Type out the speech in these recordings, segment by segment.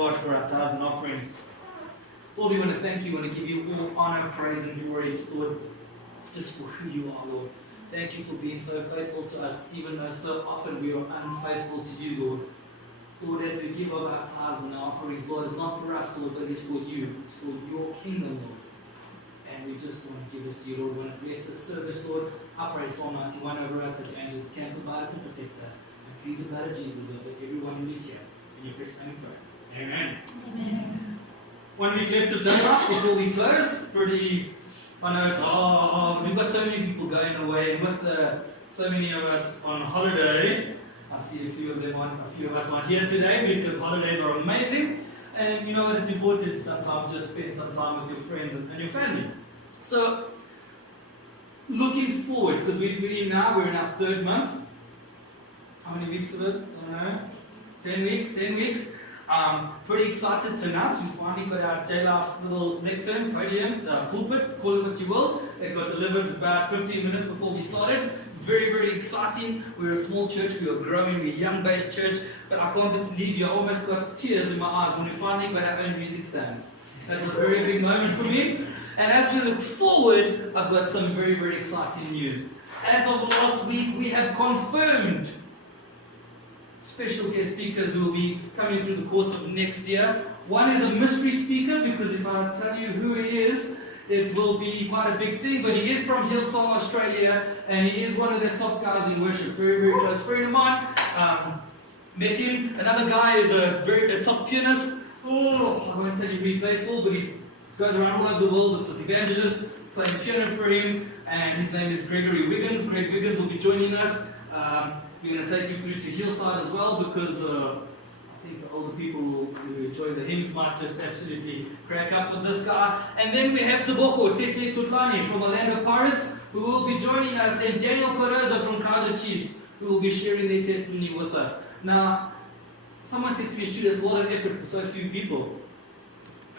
God for our tithes and offerings. Lord, we want to thank you. We want to give you all honor, praise, and glory, Lord, just for who you are, Lord. Thank you for being so faithful to us, even though so often we are unfaithful to you, Lord. Lord, as we give of our tithes and our offerings, Lord, it's not for us, Lord, but it's for you. It's for your kingdom, Lord. And we just want to give it to you, Lord. We want to bless this service, Lord. I pray Psalm 91 over us, that your angels can provide us and protect us. And plead the blood of Jesus over everyone who is here. In your precious name we pray. Amen. Amen. 1 week left of July before we close. I know it's, we've got so many people going away, and with so many of us on holiday, I see a few of us aren't here today because holidays are amazing. And you know what, it's important to sometimes just spend some time with your friends and your family. So, looking forward, because we're in our 3rd month. How many weeks of it? I don't know. 10 weeks. Pretty excited to announce we finally got our J-Life little lectern, podium, pulpit, call it what you will. It got delivered about 15 minutes before we started. Very, very exciting. We're a small church, we are growing, we're a young-based church, but I can't believe you, I almost got tears in my eyes when we finally got our own music stands. That was a very big moment for me. And as we look forward, I've got some very, very exciting news. As of last week, we have confirmed special guest speakers who will be coming through the course of next year. One is a mystery speaker, because if I tell you who he is, it will be quite a big thing, but he is from Hillsong, Australia, and he is one of the top guys in worship. Very, very close friend of mine. Met him. Another guy is a top pianist. I won't tell you who he plays for, but he goes around all over the world with this evangelist, playing piano for him, and his name is Gregory Wiggins. Greg Wiggins will be joining us. We're going to take you through to Hillside as well, because I think the older people who enjoy the hymns might just absolutely crack up with this guy. And then we have Taboko Tete Tutlani from Orlando Pirates, who will be joining us, and Daniel Corozo from Kaiser Chiefs, who will be sharing their testimony with us. Now, someone said to me, "Stu, there's a lot of effort for so few people."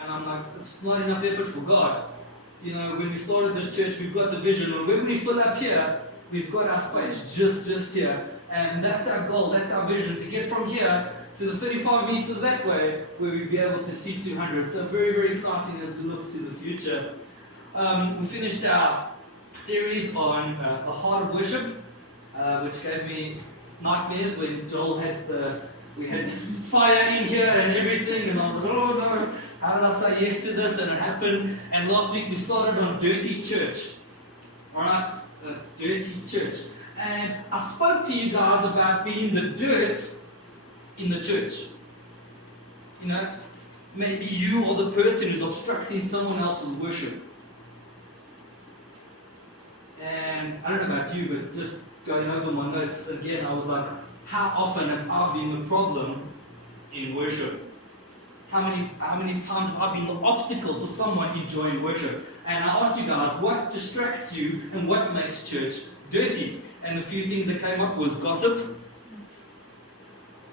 And I'm like, it's not enough effort for God. You know, when we started this church, we've got the vision. When we fill up here, we've got our space just here. And that's our goal, that's our vision, to get from here to the 35 meters that way, where we'll be able to see 200. So very, very exciting as we look to the future. We finished our series on the heart of worship, which gave me nightmares when Joel we had fire in here and everything, and I was like, oh no, how did I say yes to this? And it happened. And last week we started on dirty church. Alright, dirty church. And I spoke to you guys about being the dirt in the church. You know, maybe you are the person who's obstructing someone else's worship. And I don't know about you, but just going over my notes again, I was like, how often have I been the problem in worship? How many times have I been the obstacle for someone enjoying worship? And I asked you guys, what distracts you and what makes church dirty? And a few things that came up was gossip.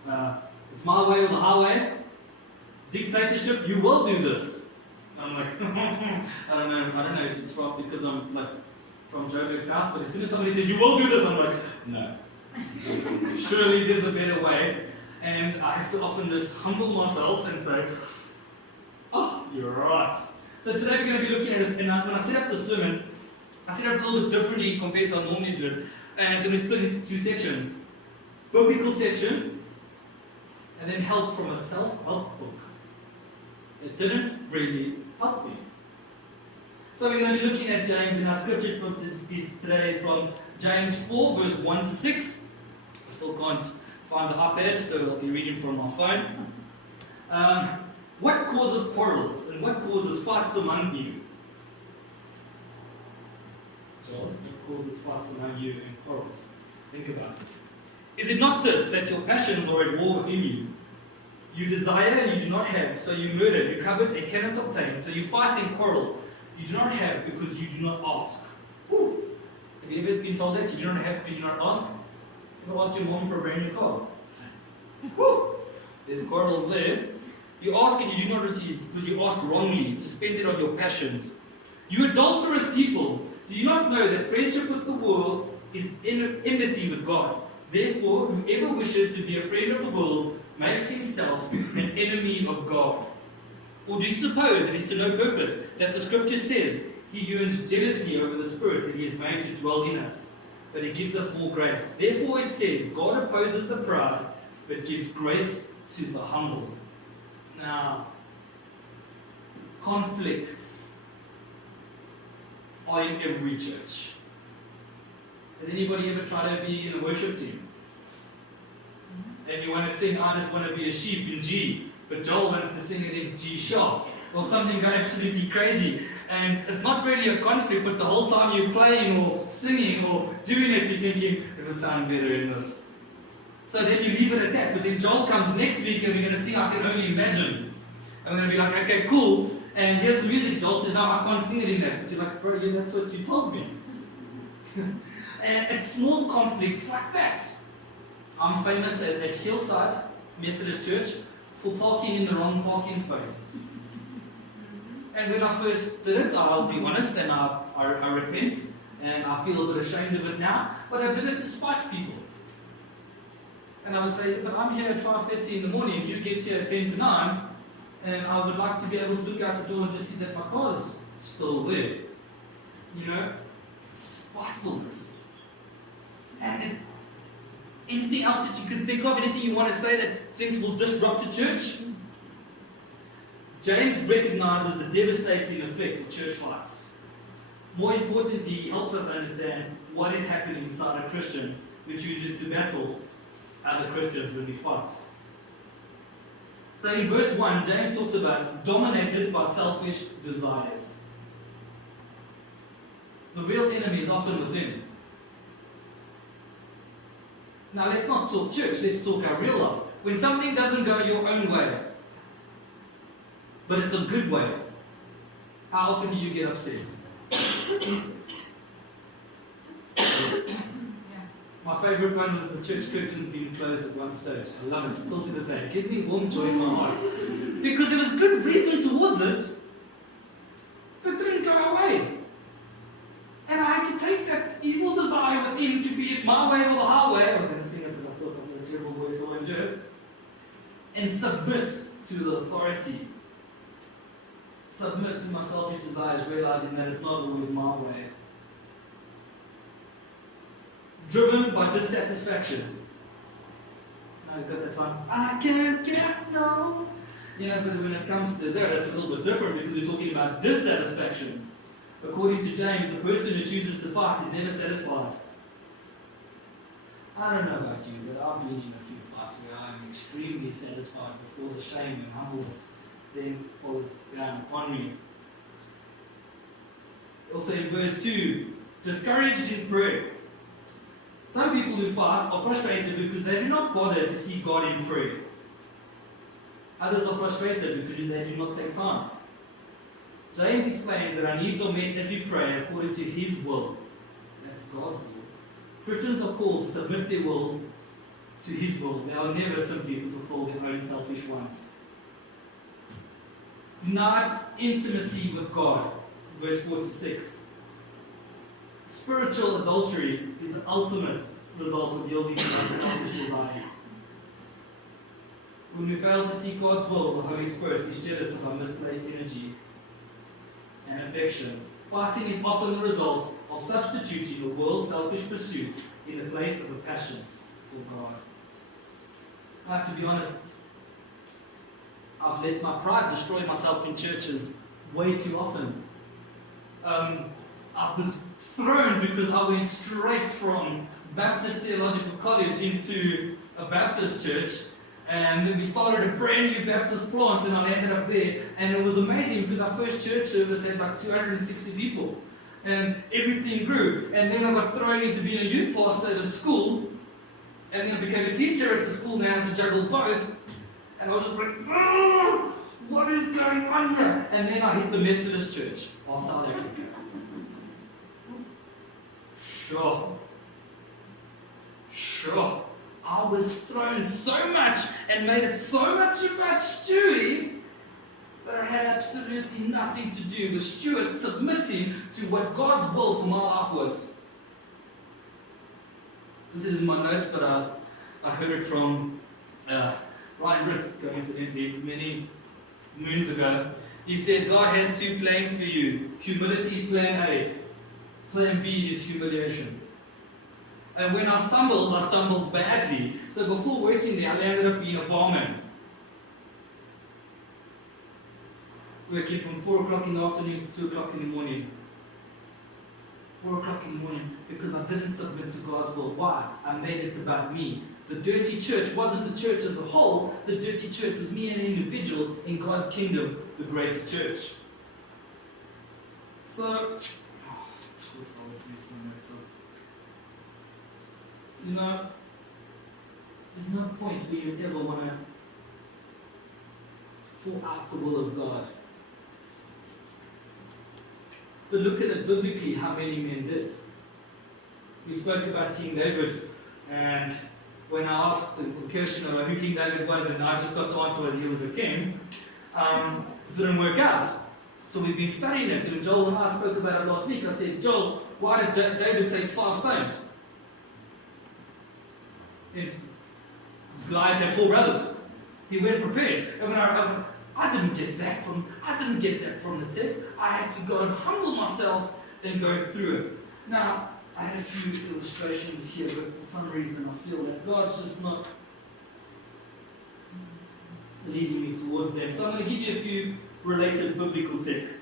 It's my way or the highway. Dictatorship, you will do this. And I'm like, I don't know if it's because I'm like from Joburg's house, but as soon as somebody says, you will do this, I'm like, no. Surely there's a better way. And I have to often just humble myself and say, oh, you're right. So today we're going to be looking at this, and when I set up the sermon, I set it up a little bit differently compared to how I normally do it. And it's going to be split into 2 sections. Biblical section, and then help from a self-help book. It didn't really help me. So we're going to be looking at James, and our scripture for today is from James 4, verse 1 to 6. I still can't find the iPad, so I'll be reading from my phone. What causes quarrels, and what causes fights among you? Joel, what causes fights among you and quarrels? Think about it. Is it not this, that your passions are at war within you? You desire and you do not have, so you murder. You covet and cannot obtain, so you fight and quarrel. You do not have because you do not ask. Whew. Have you ever been told that? You do not have because you do not ask? You asked your mom for a brand new car. Whew. There's quarrels there. You ask and you do not receive because you ask wrongly to spend it on your passions. You adulterous people, do you not know that friendship with the world is enmity with God? Therefore, whoever wishes to be a friend of the world makes himself an enemy of God? Or do you suppose it is to no purpose that the scripture says he yearns jealously over the Spirit that he has made to dwell in us, but he gives us more grace? Therefore it says, God opposes the proud, but gives grace to the humble. Now, conflicts are in every church. Has anybody ever tried to be in a worship team? And you want to sing, I just want to be a sheep in G, but Joel wants to sing it in G sharp, or something absolutely crazy. And it's not really a conflict, but the whole time you're playing or singing or doing it, you're thinking, it would sound better in this. So then you leave it at that. But then Joel comes next week and we're going to sing I Can Only Imagine. And we're going to be like, okay, cool. And here's the music. Joel says, no, I can't sing it in that. But you're like, bro, yeah, that's what you told me. And it's small conflicts like that. I'm famous at Hillside Methodist Church for parking in the wrong parking spaces. And when I first did it, I'll be honest, and I repent, and I feel a bit ashamed of it now, but I did it to spite people. And I would say, but I'm here at 5:30 in the morning, you get here at 10 to 9, and I would like to be able to look out the door and just see that my car's still there. You know? Spitefulness. And anything else that you can think of, anything you want to say that things will disrupt a church? James recognizes the devastating effect of church fights. More importantly, he helps us understand what is happening inside a Christian who chooses to battle other Christians when we fight. So in verse 1, James talks about dominated by selfish desires. The real enemy is often within. Now let's not talk church, let's talk our real life. When something doesn't go your own way, but it's a good way, how often do you get upset? My favourite one was the church curtains being closed at one stage. I love it still to this day. It gives me warm joy in my heart. Because there was good reason towards it, but it didn't go away. And I had to take that evil desire within to be it my way or the highway. I was going to sing it, but I thought I had a terrible voice, so I won't do it. And submit to the authority. Submit to my selfish desires, realizing that it's not always my way. Driven by dissatisfaction. I got that song. I can't get no. You know, but when it comes to that, it's a little bit different because we're talking about dissatisfaction. According to James, the person who chooses to fight is never satisfied. I don't know about you, but I've been in a few fights where I'm extremely satisfied before the shame and humbleness then falls down upon me. Also in verse 2, discouraged in prayer. Some people who fight are frustrated because they do not bother to see God in prayer. Others are frustrated because they do not take time. James explains that our needs are met as we pray according to His will. That's God's will. Christians are called to submit their will to His will. They are never simply to fulfill their own selfish wants. Denied intimacy with God, verse 4 to 6. Spiritual adultery is the ultimate result of yielding to our selfish desires. When we fail to seek God's will, the Holy Spirit is jealous of our misplaced energy and affection. Fighting is often the result of substituting the world's selfish pursuit in the place of a passion for God. I have to be honest, I've let my pride destroy myself in churches way too often. I was thrown because I went straight from Baptist Theological College into a Baptist church, and then we started a brand new Baptist plant, and I ended up there, and it was amazing because our first church service had like 260 people, and everything grew. And then I got thrown into being a youth pastor at a school, and then I became a teacher at the school now to juggle both, and I was just like, oh, what is going on here? And then I hit the Methodist Church of South Africa. Sure. I was thrown so much and made it so much about Stewie that I had absolutely nothing to do with Stewart submitting to what God's will for my life was. This is in my notes, but I heard it from Ryan Ritz, coincidentally, many moons ago, he said, God has two plans for you. Humility is plan A. Plan B is humiliation. And when I stumbled badly. So before working there, I landed up being a barman. Working from 4 o'clock in the afternoon to 2 o'clock in the morning. 4 o'clock in the morning, because I didn't submit to God's will. Why? I made it about me. The dirty church wasn't the church as a whole. The dirty church was me, an individual in God's kingdom, the greater church. So, you know, there's no point where you ever want to fall out the will of God. But look at it biblically, how many men did. We spoke about King David, and when I asked the question about who King David was, and I just got the answer was he was a king, it didn't work out. So we've been studying it, and Joel and I spoke about it last week. I said, Joel, why did David take 5 stones? And Goliath had 4 brothers. He went prepared. And when I didn't get that from the text. I had to go and humble myself and go through it. Now, I had a few illustrations here, but for some reason I feel that God's just not leading me towards them. So I'm going to give you a few related biblical texts.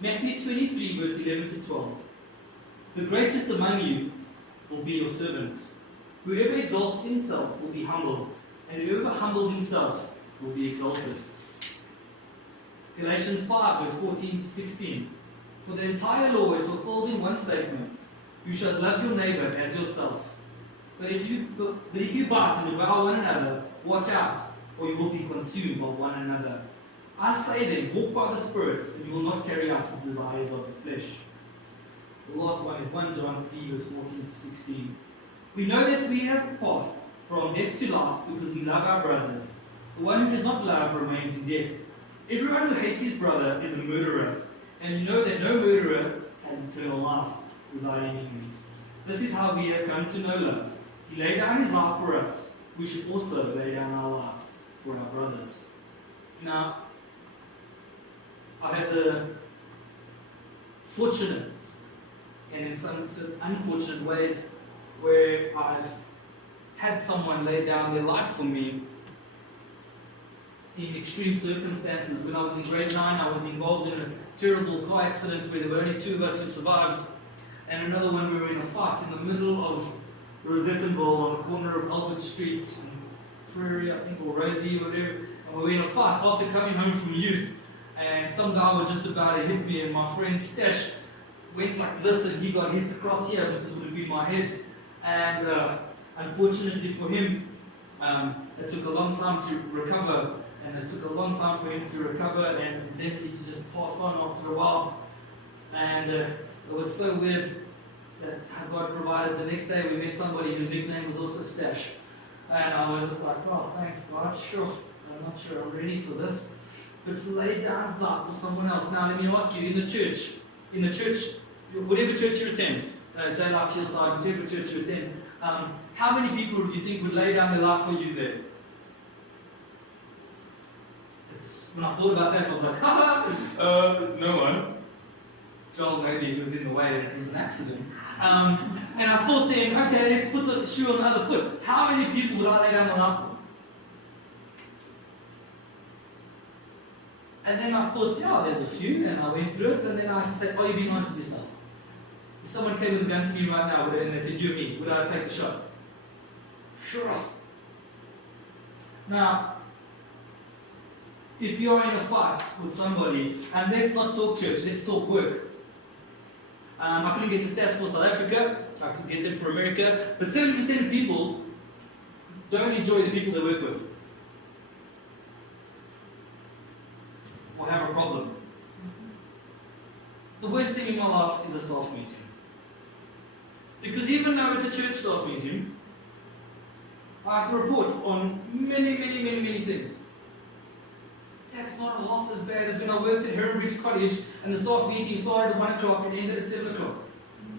Matthew 23, verse 11 to 12. The greatest among you will be your servant. Whoever exalts himself will be humbled, and whoever humbles himself will be exalted. Galatians 5, verse 14 to 16. For the entire law is fulfilled in one statement: you shall love your neighbor as yourself. But if you bite and devour one another, watch out, or you will be consumed by one another. I say then, walk by the Spirit, and you will not carry out the desires of the flesh. The last one is 1 John 3, verse 14 to 16. We know that we have passed from death to life because we love our brothers. The one who does not love remains in death. Everyone who hates his brother is a murderer, and you know that no murderer has eternal life residing in him. This is how we have come to know love. He laid down his life for us. We should also lay down our lives for our brothers. Now, I had the fortunate and in some unfortunate ways where I've had someone lay down their life for me in extreme circumstances. When I was in grade 9, I was involved in a terrible car accident where there were only 2 of us who survived, and another one we were in a fight in the middle of Edenvale on the corner of Albert Street and Prairie, I think, or Rosie, or whatever, and we were in a fight after coming home from youth, and some guy was just about to hit me, and my friend Stash went like this, and he got hit across here because it would have been my head, and unfortunately for him, it took a long time to recover. And it took a long time for him to recover, and then he just passed on after a while. And it was so weird that God provided. The next day we met somebody whose nickname was also Stash. And I was just like, oh, thanks God, sure. I'm not sure I'm ready for this. But to lay down his life for someone else. Now let me ask you, in the church, whatever church you attend, J-Life, Hillside, whichever church you attend, how many people do you think would lay down their life for you there? When I thought about that, I was like, no one. Joel, maybe if he was in the way and it was an accident. And I thought then, okay, let's put the shoe on the other foot. How many people would I lay down the life for? And then I thought, yeah, there's a few, and I went through it, and then I said, oh, you be nice with yourself. If someone came with a gun to me right now, and they said, you and me, would I take the shot? Sure. Now, if you're in a fight with somebody, and let's not talk church, let's talk work. I couldn't get the stats for South Africa, I could get them for America, but 70% of people don't enjoy the people they work with. Or have a problem. The worst thing in my life is a staff meeting. Because even though it's a church staff meeting, I have to report on many things. That's not half as bad as when I worked at Heronbridge College and the staff meeting started at 1 o'clock and ended at 7 o'clock.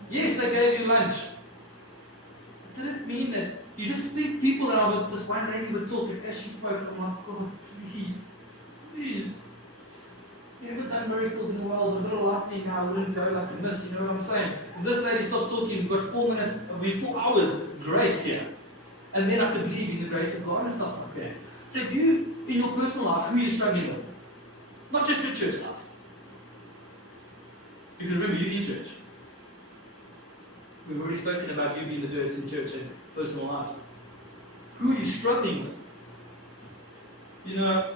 Yes, they gave you lunch. It didn't mean that You just think people that are with this one lady would talk, and as she spoke, I'm like, oh, please. You haven't done miracles in a while, the little lightning now wouldn't go like this, you know what I'm saying? If this lady stops talking, we've got 4 minutes, 4 hours grace here. And then I could believe in the grace of God and stuff like that. So if you, in your personal life, who are you struggling with? Not just your church life. Because remember, you're in church. We've already spoken about you being the dirt in church and personal life. Who are you struggling with? You know,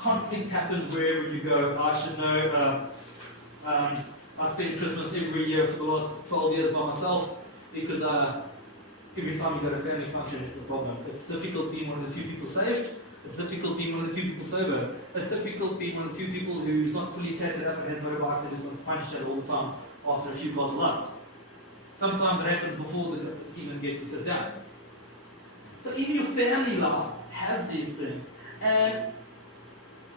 conflict happens wherever you go. I should know. I spend Christmas every year for the last 12 years by myself because every time you go to a family function, it's a problem. It's difficult being one of the few people saved. It's difficult being one of the few people sober. It's difficult being one of the few people who's not fully tatted up and has motorbikes and just wants to punch each other all the time after a few glass of lights. Sometimes it happens before the even get to sit down. So even your family life has these things. And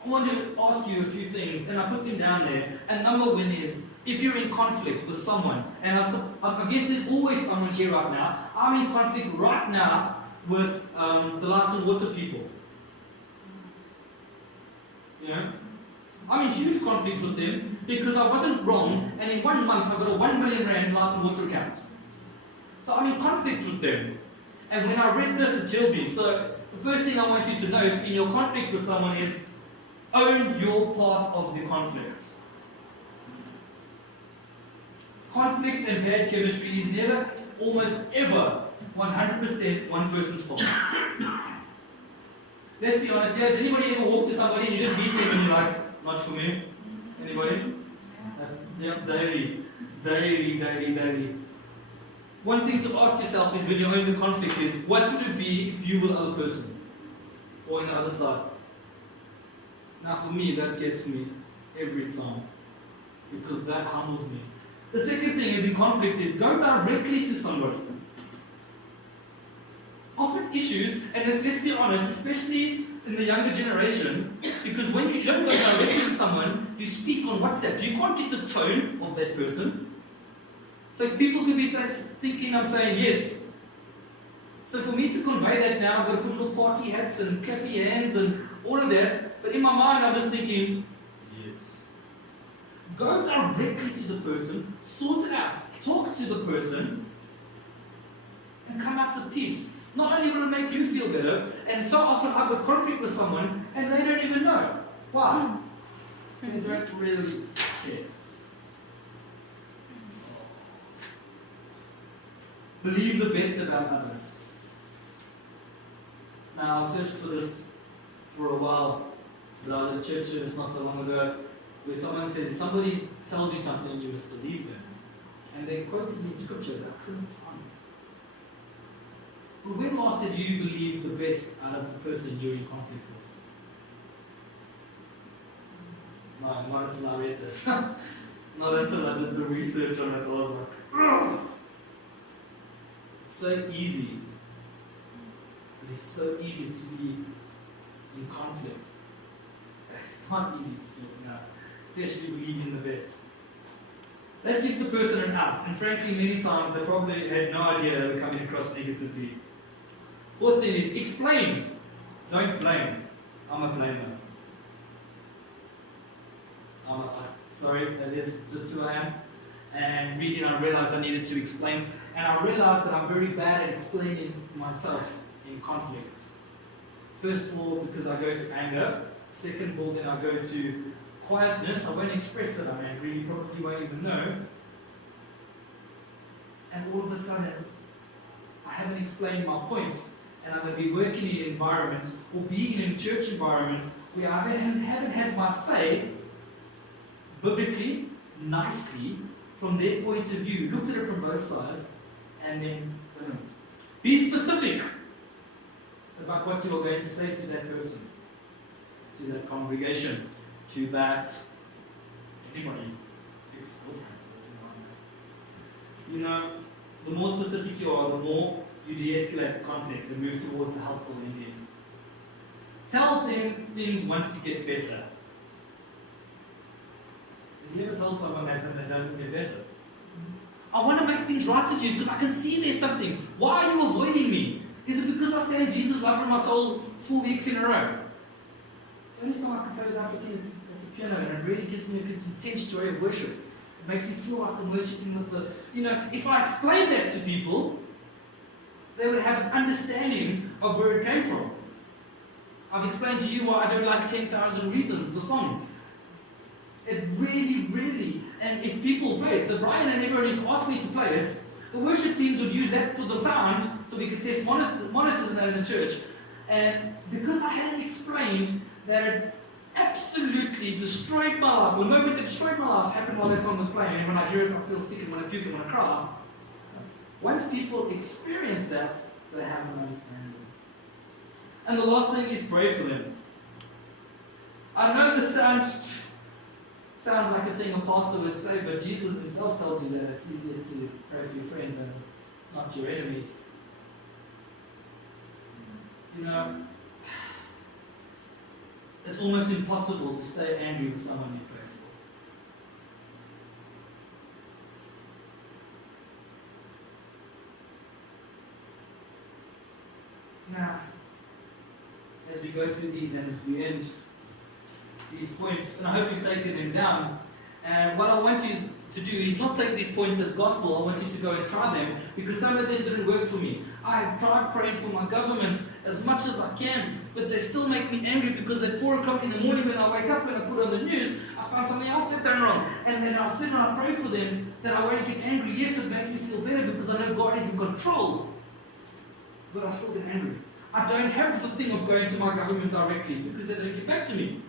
I want to ask you a few things, and I put them down there. And number one is, if you're in conflict with someone, and I guess there's always someone here right now. I'm in conflict right now with the lights and water people. You know? I'm in huge conflict with them because I wasn't wrong, and in 1 month I got a 1 million rand lights and water account. So I'm in conflict with them. And when I read this, it killed me. So the first thing I want you to note in your conflict with someone is own your part of the conflict. Conflict and bad chemistry is never, almost ever, 100% one person's fault. Let's be honest, has anybody ever walked to somebody and you just meet them and you're like, not for me? Anybody? Yeah, daily. One thing to ask yourself is when you're in the conflict is, what would it be if you were the other person? Or on the other side? Now for me, that gets me every time. Because that humbles me. The second thing is in conflict is go directly to somebody. Often issues, and let's be honest, especially in the younger generation, because when you don't go directly to someone, you speak on WhatsApp. You can't get the tone of that person. So people could be thinking I'm saying yes. So for me to convey that now, I've got to put little party hats and clappy hands and all of that. But in my mind, I'm just thinking, yes. Go directly to the person, sort it out, talk to the person, and come up with peace. Not only will it make you feel better, and so often I've got conflict with someone, and they don't even know. Why? They don't really care. Believe the best about others. Now, I searched for this for a while. But I was at a church service not so long ago, where someone says, if somebody tells you something, you must believe them. And they quoted me in scripture, but I couldn't find it. But when last did you believe the best out of the person you're in conflict with? No, not until I read this. Not until I did the research on it. I was like, ugh! It's so easy. It is so easy to be in conflict. It's not easy to sort it out, especially believing the best. That gives the person an out, and frankly, many times they probably had no idea they were coming across negatively. Fourth thing is explain, don't blame. I'm a blamer. Sorry, that is just who I am. And reading, I realized I needed to explain, and I realized that I'm very bad at explaining myself in conflict. First of all, because I go to anger. Second of all, then I go to quietness. I won't express that I'm angry. You probably won't even know. And all of a sudden, I haven't explained my point. And I'm going to be working in an environment or being in a church environment where I haven't had my say biblically, nicely, from their point of view. Looked at it from both sides, and then be specific about what you are going to say to that person, to that congregation, to that anybody, ex-girlfriend. You know, the more specific you are, the more you de-escalate the conflict and move towards a helpful ending. Tell them things once you get better. Have you ever told someone that something doesn't get better? I want to make things right with you because I can see there's something. Why are you avoiding me? Is it because I say Jesus loved my soul 4 weeks in a row? It's only so I can play without looking at the piano, and it really gives me a good intense joy of worship. It makes me feel like I'm worshiping with the, if I explain that to people, they would have an understanding of where it came from. I've explained to you why I don't like 10,000 Reasons, the song. It really, really, and if people play it, so Brian and everyone used to ask me to play it, the worship teams would use that for the sound, so we could test monitors and that in the church. And because I hadn't explained that it absolutely destroyed my life, the moment it destroyed my life happened while that song was playing, and when I hear it, I feel sick, and when I puke, and when I cry. Once people experience that, they have an understanding. And the last thing is pray for them. I know this sounds like a thing a pastor would say, but Jesus himself tells you that it's easier to pray for your friends and not your enemies. It's almost impossible to stay angry with someone you pray for. Now, as we go through these and as we end these points, and I hope you've taken them down, and what I want you to do is not take these points as gospel. I want you to go and try them, because some of them didn't work for me. I've tried praying for my government as much as I can, but they still make me angry, because at 4 o'clock in the morning when I wake up and I put on the news, I find something else they've done wrong. And then I sit and I pray for them, that I won't get angry. Yes, it makes me feel better because I know God is in control, but I still get angry. I don't have the thing of going to my government directly, because they don't get back to me.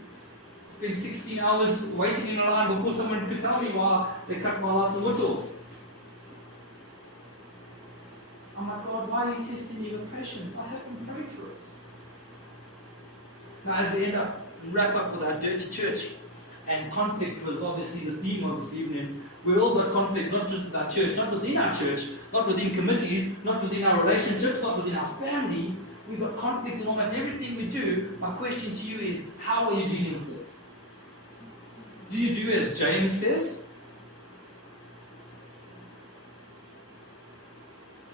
Spend 16 hours waiting in a line before someone could tell me why they cut my lights and wood off. I'm like, God, why are you testing me with patience? I haven't prayed for it. Now, as we wrap up with our dirty church, and conflict was obviously the theme of this evening. We all got conflict, not just with our church, not within our church, not within committees, not within our relationships, not within our family. We've got conflict in almost everything we do. My question to you is, how are you dealing with it? Do you do as James says?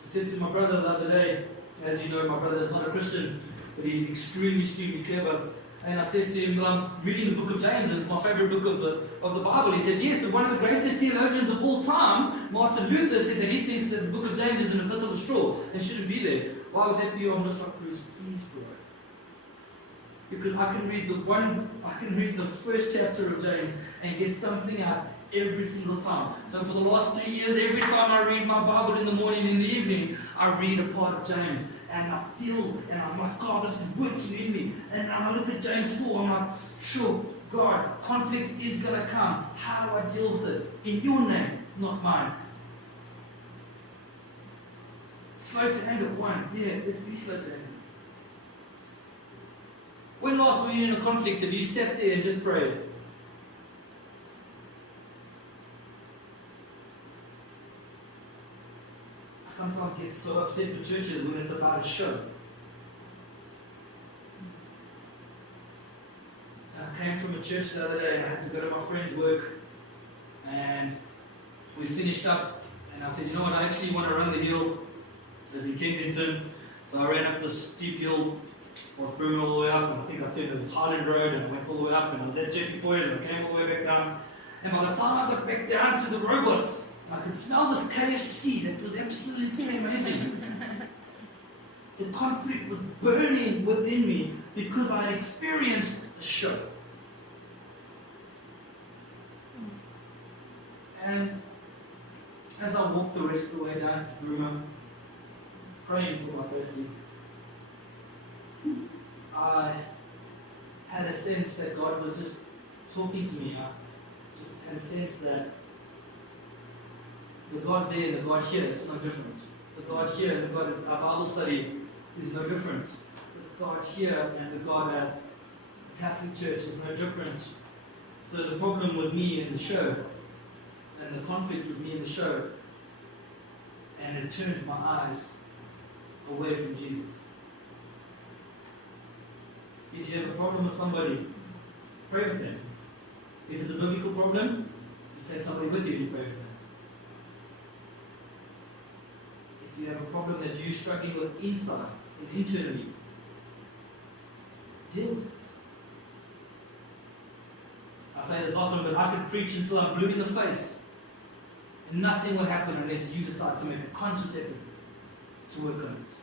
I said to my brother the other day, as you know, my brother is not a Christian, but he's extremely, extremely clever. And I said to him, well, I'm reading the book of James, and it's my favorite book of the Bible. He said, yes, but one of the greatest theologians of all time, Martin Luther, said that he thinks that the book of James is an epistle of straw and shouldn't be there. Why would that be? I'm just like, Bruce, please, bro. Because I can read the first chapter of James and get something out every single time. So for the last 3 years, every time I read my Bible in the morning and in the evening, I read a part of James. And I feel, and I'm like, God, this is working in me. And I look at James 4, I'm like, sure, God, conflict is going to come. How do I deal with it? In your name, not mine. Slow to anger, 1. Yeah, let's be slow to anger. When last were you in a conflict? Have you sat there and just prayed? I sometimes get so upset with churches when it's about a show. I came from a church the other day and I had to go to my friend's work, and we finished up and I said, you know what, I actually want to run the hill. As in Kensington, so I ran up this steep hill, off Broome all the way up, and I think I turned it was Highland Road, and I went all the way up, and I was at Jersey Point, and I came all the way back down. And by the time I got back down to the robots, I could smell this KFC that was absolutely amazing. The conflict was burning within me because I had experienced a show. And as I walked the rest of the way down to Broome, praying for my safety, I had a sense that God was just talking to me. I just had a sense that the God there and the God here is no different. The God here and the God at our Bible study is no different. The God here and the God at the Catholic Church is no different. So the problem was me in the show, and the conflict was me in the show, and it turned my eyes away from Jesus. If you have a problem with somebody, pray with them. If it's a biblical problem, you take somebody with you and you pray with them. If you have a problem that you're struggling with inside and internally, deal with it. I say this often, but I could preach until I'm blue in the face. And nothing will happen unless you decide to make a conscious effort to work on it.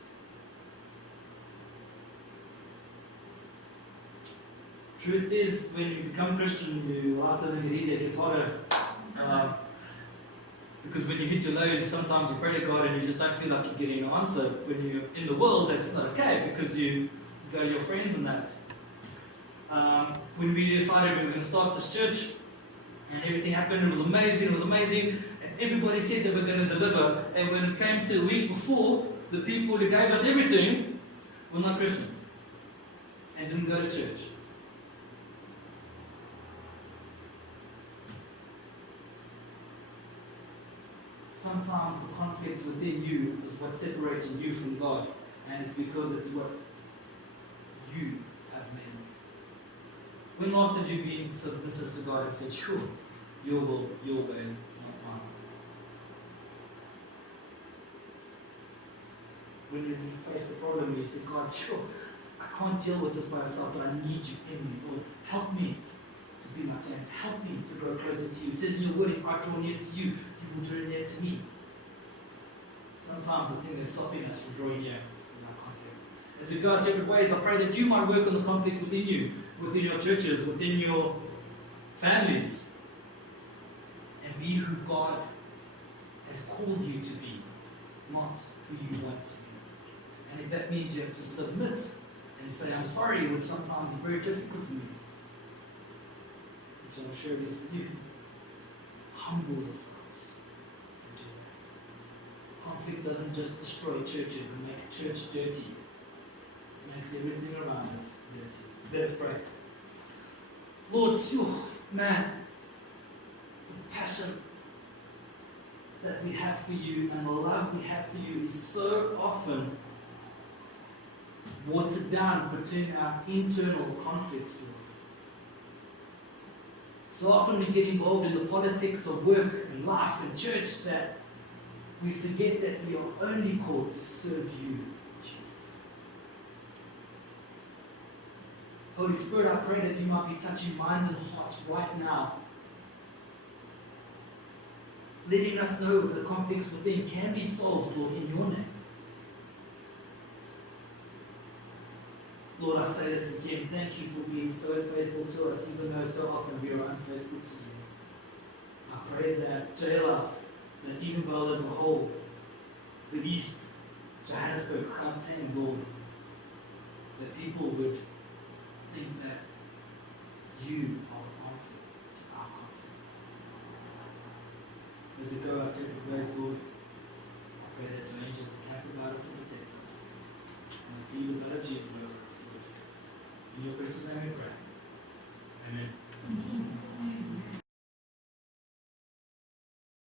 Truth is, when you become Christian, your life doesn't get easier, it gets harder. Because when you hit your lows, sometimes you pray to God and you just don't feel like you're getting an answer. When you're in the world, that's not okay, because you go to your friends and that. When we decided we were going to start this church, and everything happened, it was amazing, and everybody said they were going to deliver, and when it came to a week before, the people who gave us everything were not Christians, and didn't go to church. Sometimes the conflicts within you is what's separating you from God, and it's because it's what you have made it. When last have you been submissive to God and said, sure, your will, your way, not mine? When you face the problem, you say, God, sure, I can't deal with this by myself, but I need you in me. Lord, help me to be like James. Help me to grow closer to you. It says in your word, if I draw near to you, you will draw near to me. Sometimes the thing that's stopping us from drawing near is our conflicts. As we go our separate ways, I pray that you might work on the conflict within you, within your churches, within your families, and be who God has called you to be, not who you want to be. And if that means you have to submit and say, I'm sorry, which sometimes is very difficult for me, which I'm sure it is for you, humble yourselves and do that. Conflict doesn't just destroy churches and make church dirty. It makes everything around us dirty. Let us pray. Lord, man, the passion that we have for you and the love we have for you is so often watered down between our internal conflicts, Lord. So often we get involved in the politics of work and life and church that we forget that we are only called to serve you, Jesus. Holy Spirit, I pray that you might be touching minds and hearts right now, letting us know that the conflicts within can be solved, Lord, in your name. Lord, I say this again, thank you for being so faithful to us, even though so often we are unfaithful to you. I pray that J-Life, that Edenvale as a whole, the East, Johannesburg, Gauteng, Lord, that people would think that you are the answer to our conflict. As we go our separate ways, Lord, I pray that your angels camp about us and protect us. And I plead the blood of Jesus over us, Lord. In your precious name we pray.